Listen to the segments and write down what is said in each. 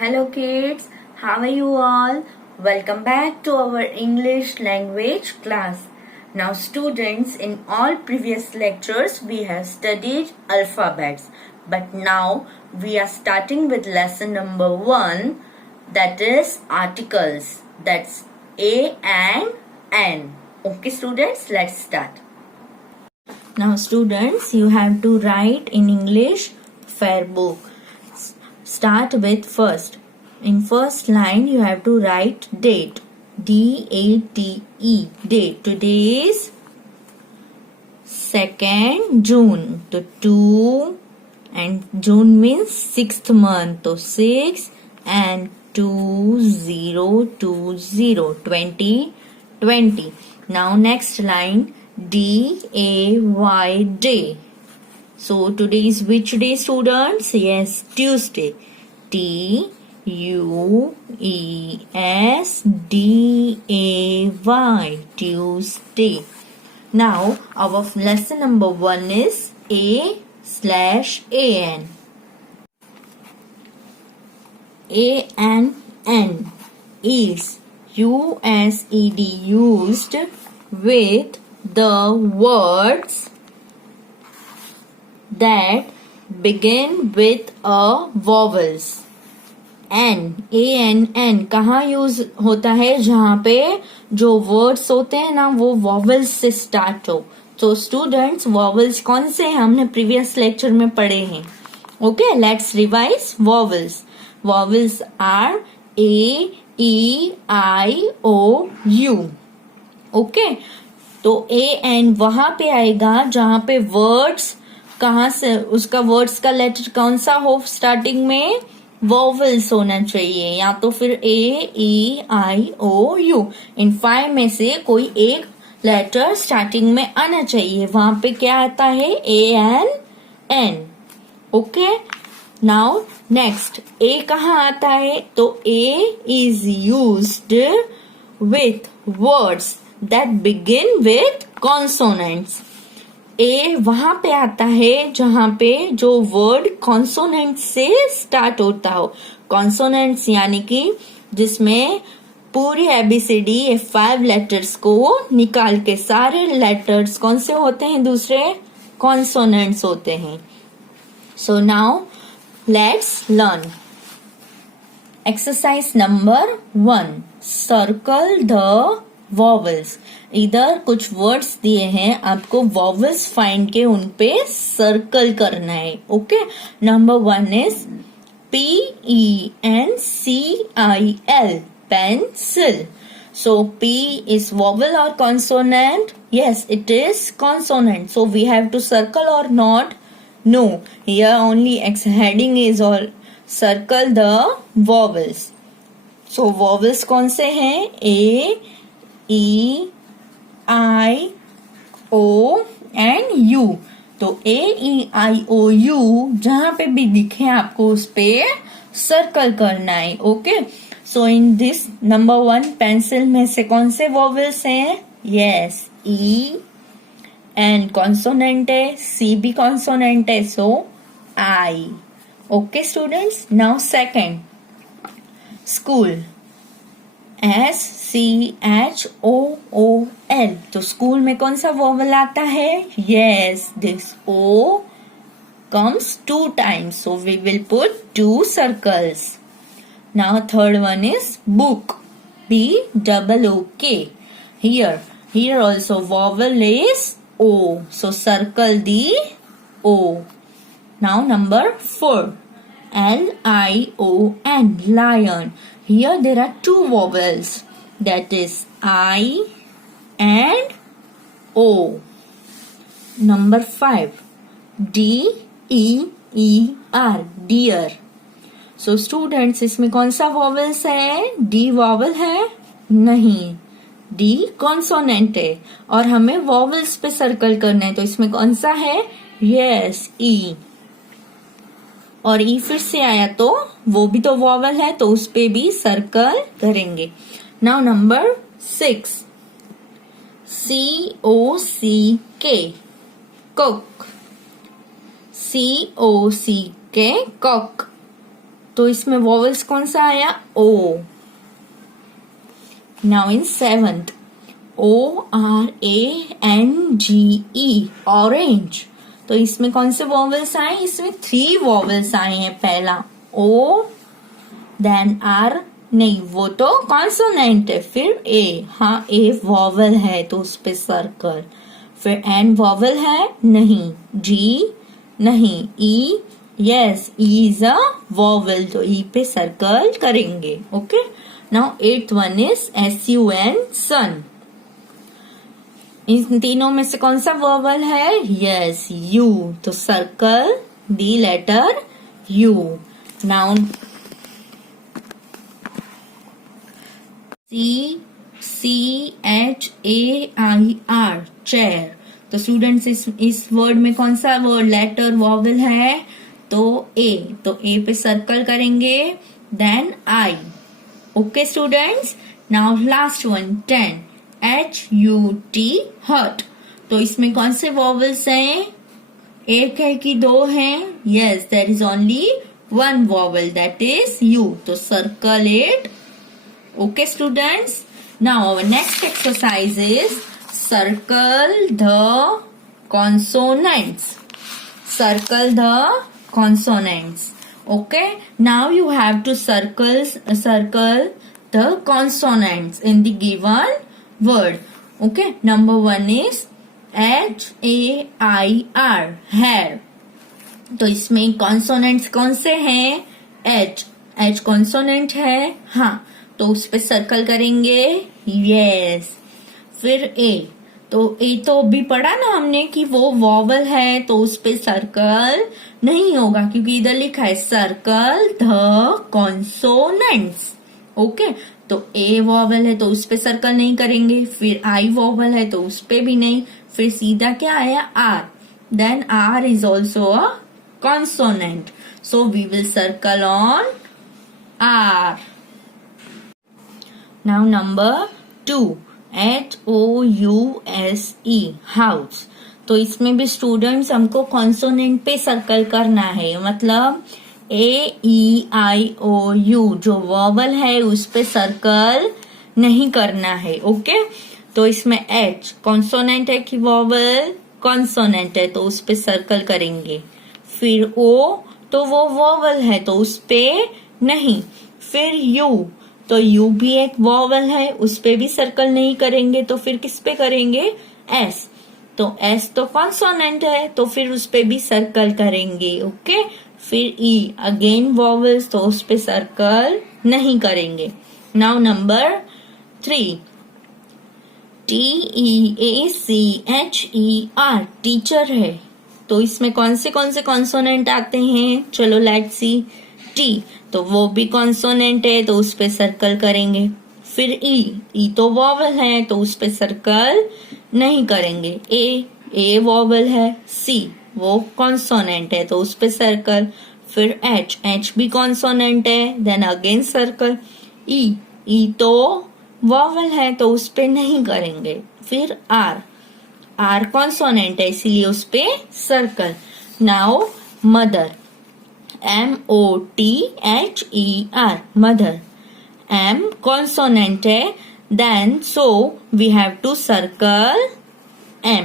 Hello kids, how are you all? Welcome back to our English language class. Now students, in all previous lectures we have studied alphabets, but now we are starting with lesson number 1, that is articles. That's A and N. Okay students, let's start. Now students, you have to write in English fair book. Start with first. In first line you have to write date. D-A-T-E. Date. Today is 2nd June. So 2 and June means 6th month. So 6 and 2020. Now next line D-A-Y. Day. So today is which day students? Yes, Tuesday. T-U-E-S-D-A-Y. Tuesday. Now our lesson number 1 is A/AN. A-N is U-S-E-D used with the words that begin with a vowels. N कहाँ use होता है? जहाँ पे जो words होते हैं ना वो वॉवल्स से स्टार्ट हो. तो स्टूडेंट्स वॉवल्स कौन से हमने प्रीवियस लेक्चर में पढ़े हैं. Okay, let's revise. Vowels are A-E-I-O-U. Okay, तो A-N वहां पे आएगा जहां पे वर्ड्स कहाँ से, उसका वर्ड्स का लेटर कौन सा हो स्टार्टिंग में? वॉवल्स होना चाहिए, या तो फिर A-E-I-O-U. इन 5 में से कोई एक लेटर स्टार्टिंग में आना चाहिए. वहां पे क्या आता है? A-N. Okay, now next A कहाँ आता है? तो A is used with words that begin with consonants. A वहां पे आता है जहां पे जो वर्ड कॉन्सोनेंट से स्टार्ट होता हो. कॉन्सोनेंट्स यानी कि जिसमें पूरी एबीसीडी ये 5 लेटर्स को निकाल के सारे लेटर्स कौन से होते हैं? दूसरे कॉन्सोनेंट्स होते हैं. So now let's learn. Exercise number 1. Circle the vowels. इधर कुछ वर्ड्स दिए हैं, आपको वॉवल्स फाइंड के उन पे सर्कल करना है. Okay, number 1 is P-E-N-C-I-L. Pencil. So P is vowel or consonant? Yes, it is consonant. So we have to circle or not? No. Here only X heading is all circle the vowels. So vowels कौन से हैं? A-E-I-O and U. तो A-E-I-O-U जहां पे भी दिखे आपको उस पे सर्कल करना है. Okay, so in this number 1 pencil में से कौन से वॉवल्स हैं? यस, E एंड कॉन्सोनेंट है, C भी कॉन्सोनेंट है, सो I. Okay students, now second school. S-C-H-O-O-L. तो स्कूल में कौन सा वॉवल आता है? Yes, this O comes 2 times. So we will put 2 circles. Now third one is book. B-O-O-K. Here also vowel is O. So circle the O. Now number 4. L-I-O-N. Lion. Here there are 2 vowels, that is I and O. Number 5. D-E-E-R. Deer. So students, इसमें कौन सा vowels है? D vowel है? नहीं, D consonant है और हमें vowels पे सर्कल करना है. तो इसमें कौन सा है? Yes, E. और ई फिर से आया तो वो भी तो वॉवल है, तो उस पे भी सर्कल करेंगे. Now number 6. C-O-C-K. Cook. C-O-C-K. Cock. तो इसमें वॉवल्स कौन सा आया? O. Now in 7th, ORANGE, orange. तो इसमें कौन से वॉवल्स आए? इसमें 3 वॉवल्स आए हैं. पहला O, देन R, नहीं वो तो कॉन्सोनेंट है. फिर A, हाँ A वॉवल है तो उस पे सर्कल. फिर N वॉवल है? नहीं. G, नहीं. E, yes E is a vowel तो E पे सर्कल करेंगे. Okay. Now 8th one is SUN, sun. इन तीनों में से कौन सा वॉवल है? यस U, तो circle the letter U. Now CHAIR, chair. तो स्टूडेंट्स इस वर्ड में कौन सा वर्ड लेटर वॉवल है? तो A, तो A पे सर्कल करेंगे. Then I. Okay students. Now last one 10, HUT, हट. तो इसमें कौन से वॉवल्स हैं? एक है कि 2 हैं? Yes, there is only 1 vowel, that is U. तो circle it. Okay students. Now our next exercise is circle the consonants. Circle the consonants. Okay. Now you have to circle the consonants in the given word. Okay. Number 1 is HAIR, hair. तो इसमें consonants कौन से हैं? H consonant है. हाँ, तो उस पे सर्कल करेंगे. यस. फिर A, तो A तो अभी पढ़ा ना हमने कि वो वॉवल है तो उस पे सर्कल नहीं होगा क्योंकि इधर लिखा है सर्कल द कॉन्सोनेंट्स. ओके. तो A वॉवल है तो उस पे सर्कल नहीं करेंगे. फिर I वॉवल है तो उस पे भी नहीं. फिर सीधा क्या आया? R. Then R is also a consonant. So we will circle on R. Now number 2, HOUSE, house. तो इसमें भी स्टूडेंट्स हमको कॉन्सोनेंट पे सर्कल करना है. मतलब AEIOU जो वॉवल है उस पे सर्कल नहीं करना है. ओके. तो इसमें H कॉन्सोनेंट है कि वॉवल? कॉन्सोनेंट है तो उस पे सर्कल करेंगे. फिर O, तो वो वॉवल है तो उस पे नहीं. फिर U, तो U भी एक वॉवल है उस पे भी सर्कल नहीं करेंगे. तो फिर किस पे करेंगे? S. तो S तो कॉन्सोनेंट है तो फिर उस पे भी सर्कल करेंगे. ओके. फिर E, अगेन वॉवल्स तो उस पे सर्कल नहीं करेंगे. नाउ नंबर 3, TEACHER, टीचर है. तो इसमें कौन से कॉन्सोनेंट आते हैं? चलो लेट्स सी. T, तो वो भी कॉन्सोनेंट है तो उस पे सर्कल करेंगे. फिर E तो वॉवल है तो उस पे सर्कल नहीं करेंगे. A वॉवल है. C, वो कॉन्सोनेंट है तो उस पे सर्कल. फिर H भी कॉन्सोनेंट है. Then again circle. E तो वॉवल है तो उस पे नहीं करेंगे. फिर R कॉन्सोनेंट है इसीलिए उस पे circle. Now mother, MOTHER, mother. M consonant है. Then so we have to circle M.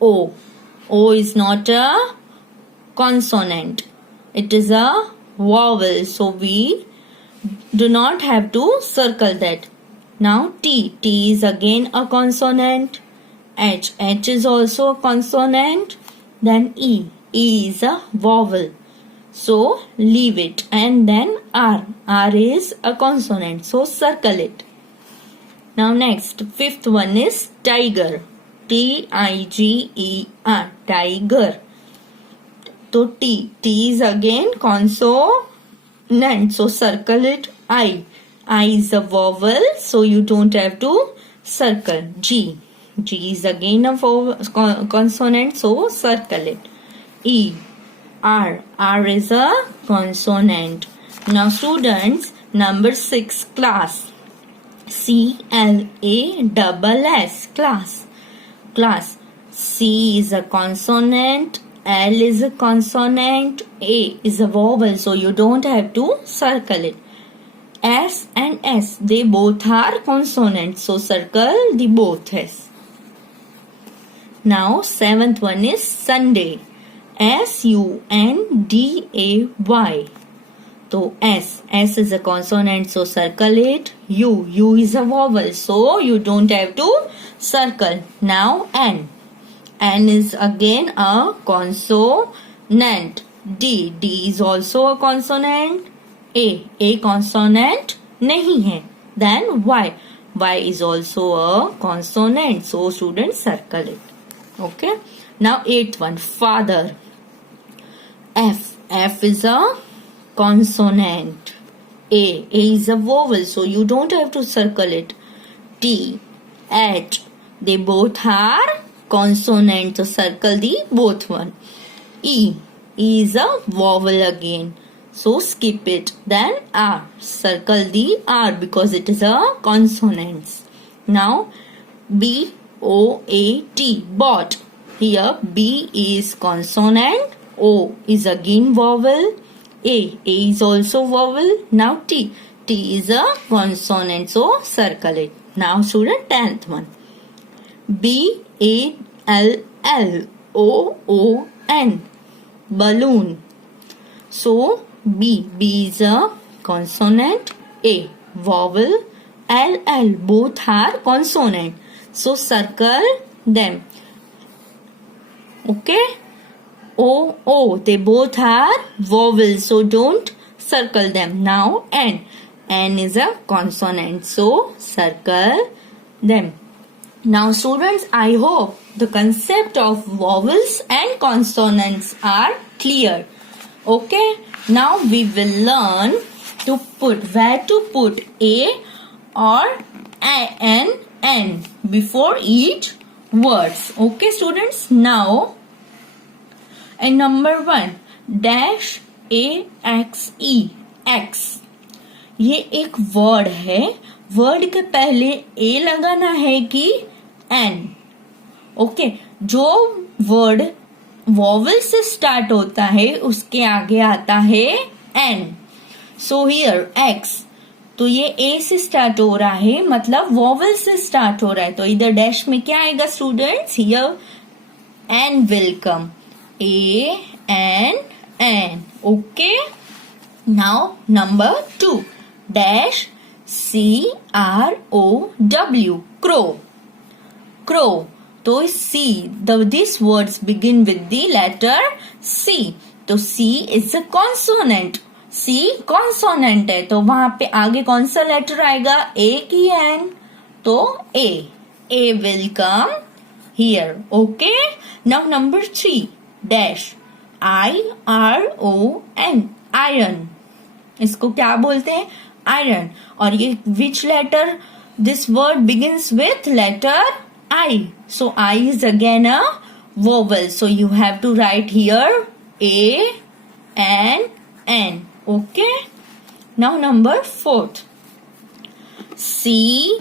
O is not a consonant, it is a vowel, so we do not have to circle that. Now T is again a consonant. H is also a consonant. Then E is a vowel, so leave it. And then R is a consonant, so circle it. Now next, fifth one is tiger. TIGER, tiger. So T is again consonant, so circle it. I is a vowel, so you don't have to circle. G is again a consonant, so circle it. E, R is a consonant. Now students, number 6, class. CLASS, class. C is a consonant, L is a consonant, A is a vowel, so you don't have to circle it. S and S, they both are consonants, so circle the both S. Now 7th one is Sunday. Sunday. So S is a consonant, so circle it. U is a vowel, so you don't have to circle. Now N is again a consonant. D is also a consonant. A consonant नहीं है. Then Y is also a consonant, so students circle it. Okay. Now 8th one, father. F is a consonant. A is a vowel, so you don't have to circle it. T, H, they both are consonant, so circle the both one. E is a vowel again, so skip it. Then R, circle the R because it is a consonant. Now B-O-A-T, bought. Here B is consonant, O is again vowel, A is also vowel. Now T is a consonant, so circle it. Now student 10th one, B-A-L-L-O-O-N, balloon. So B is a consonant, A vowel, L both are consonant, so circle them. Okay. O, they both are vowels, so don't circle them. Now N is a consonant, so circle them. Now students, I hope the concept of vowels and consonants are clear. Okay. Now we will learn to where to put A or N before each words. Okay students. Now and number 1, dash AXE, X. ये एक word है. Word के पहले A लगाना है कि N. Okay. जो word vowel से स्टार्ट होता है उसके आगे आता है N. सो हियर X, तो ये A से स्टार्ट हो रहा है, मतलब वॉवल से स्टार्ट हो रहा है, तो इधर डैश में क्या आएगा students? Here N will come. A-N. Okay. Now number 2, dash C-R-O-W, crow. तो C, these words begin with the letter C. तो C is a consonant. C consonant है, तो वहां पे आगे कौन सा लेटर आएगा? A की N, तो A will come here. Okay. Now number 3, dash I-R-O-N, iron. इसको क्या बोलते हैं? Iron. और ये which letter? This word begins with letter I. So I is again a vowel. So you have to write here A-N-N. Okay. Now number 4th, C-O-C-K,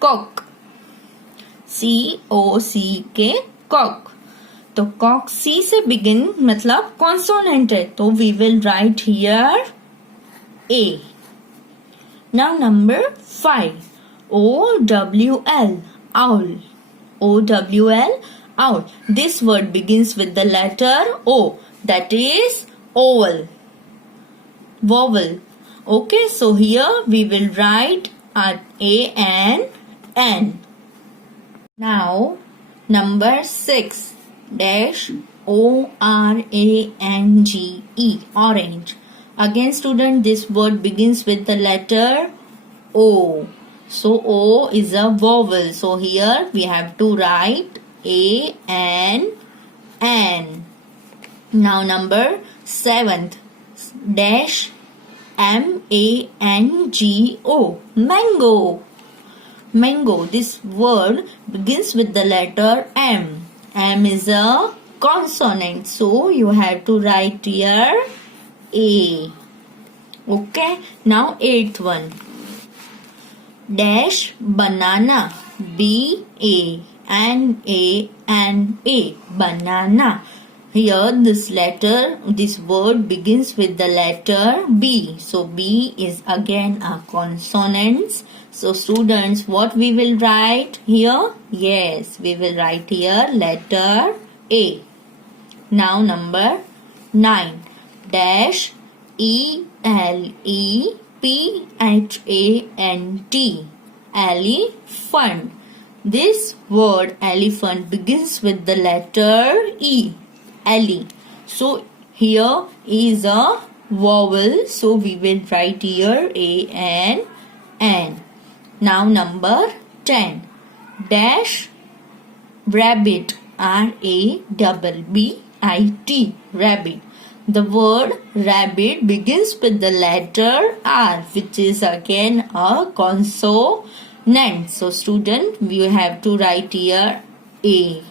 cock. C-O-C-K, cock. तो cock C से begin मतलब consonant है, तो we will write here A. Now number 5, O-W-L, owl. O-W-L, owl. This word begins with the letter O, that is oval, vowel. Okay, so here we will write A-N-N. Now number 6, dash O-R-A-N-G-E, orange. Again student, this word begins with the letter O. So O is a vowel. So here we have to write A-N-N. Now number 7th, dash M-A-N-G-O, mango. Mango. This word begins with the letter M. M is a consonant, so you have to write here A. Okay. Now 8th one, dash banana, B-A-N-A-N-A. N-A-N-A, banana. Here this word begins with the letter B. So B is again a consonant. So students, what we will write here? Yes, we will write here letter A. Now number 9. Dash E-L-E-P-H-A-N-T. Elephant. This word elephant begins with the letter E. Ellie. So here is a vowel. So we will write here A-N-N. Now number 10. Dash rabbit. R-A-B-B-I-T. Rabbit. The word rabbit begins with the letter R, which is again a consonant. So student, we have to write here A.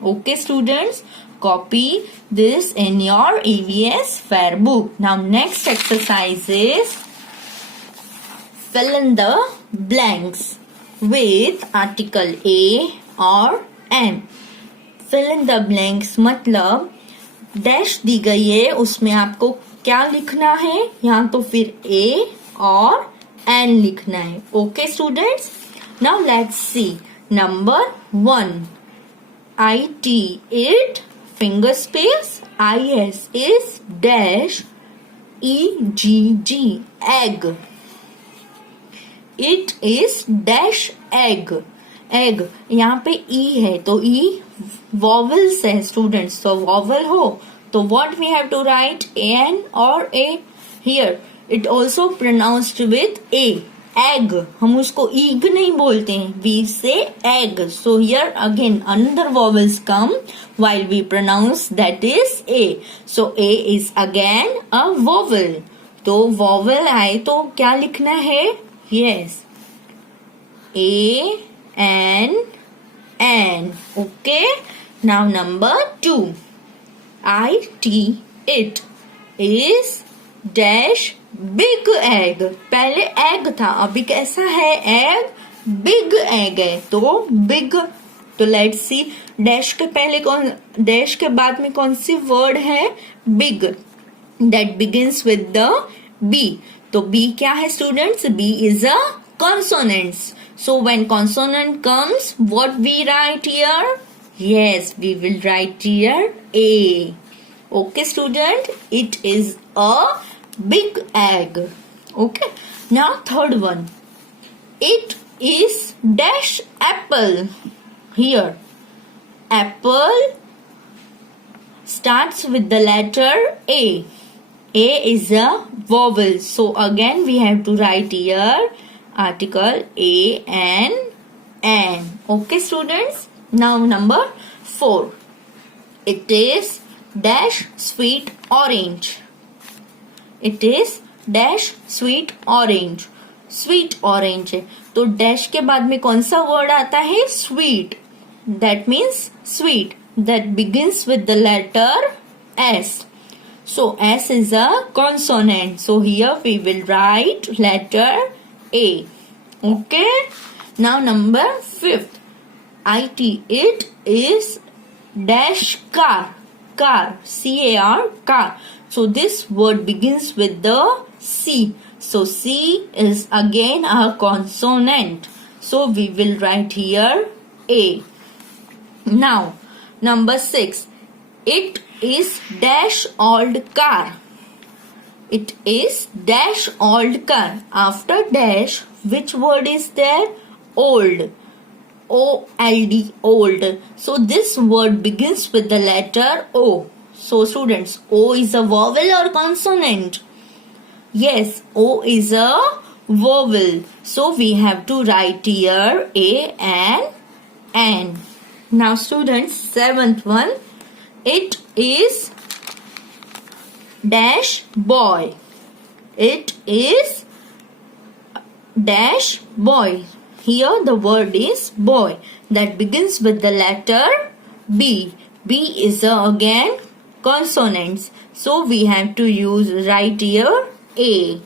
Okay students, copy this in your EVS fair book. Now next exercise is fill in the blanks with article A or M. Fill in the blanks मतलब dash दी गई है, उसमें आपको क्या लिखना है, यहाँ तो फिर A और N लिखना है. Okay students, now let's see. Number 1, IT it, finger space, IS is dash EGG, egg. It is dash egg. Egg, यहाँ पे ई है तो ई वॉवल्स है स्टूडेंट्स. तो वॉवल हो तो what we have to write an और A. Here it also pronounced with A. Egg, हम उसको ईग नहीं बोलते हैं, we say egg. So here again another vowels come while we pronounce, that is A. So A is again a vowel. तो vowel आए तो क्या लिखना है? Yes, A N. Okay. Now number 2. IT it is dash big egg. पहले egg था, अभी कैसा है egg? Big egg है तो big. तो let's see, dash के पहले dash के बाद में कौन सी word है? Big. That begins with the B. तो B क्या है students? B is a consonant. So when consonant comes, what we write here? Yes, we will write here A. Okay student, it is a big egg. Okay, now third one. It is dash apple. Here, apple starts with the letter A. A is a vowel. So again we have to write here article A and N. Okay students, now number 4. It is dash sweet orange. It is dash sweet orange. Sweet orange है तो dash के बाद में कौन सा word आता है? Sweet. That means sweet. That begins with the letter S. So S is a consonant. So here we will write letter A. Okay. Now number 5th. IT it is dash car. Car. C-A-R, car. So this word begins with the C. So C is again a consonant. So we will write here A. Now number 6. It is dash old car. It is dash old car. After dash, which word is there? Old. O-L-D, old. So this word begins with the letter O. So students, O is a vowel or consonant? Yes, O is a vowel. So we have to write here A and N. Now students, 7th one. It is dash boy. It is dash boy. Here the word is boy. That begins with the letter B. B is again consonants. So we have to write here A.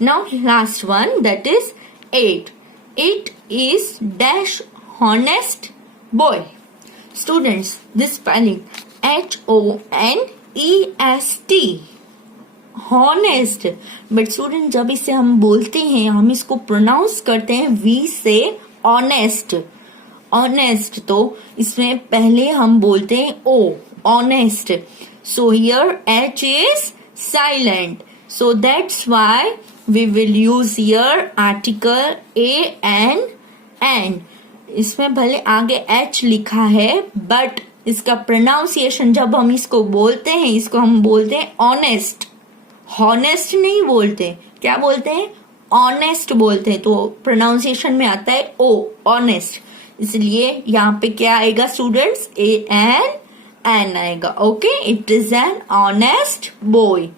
Now last one, that is 8. It is dash honest boy. Students, this spelling HONEST, honest. But student जब इसे हम बोलते हैं, हम इसको pronounce करते हैं we से ऑनेस्ट, ऑनेस्ट, तो इसमें पहले हम बोलते हैं O, honest. So here H is silent, so that's why we will use here article AN. इसमें भले आगे एच लिखा है बट इसका प्रोनाउंसिएशन जब हम इसको बोलते हैं, इसको हम बोलते हैं ऑनेस्ट, हॉनेस्ट नहीं बोलते. क्या बोलते हैं? ऑनेस्ट बोलते हैं. तो प्रोनाउंसिएशन में आता है ओ, ऑनेस्ट. इसलिए यहाँ पे क्या आएगा स्टूडेंट्स? AN आएगा. Okay, it is an honest boy.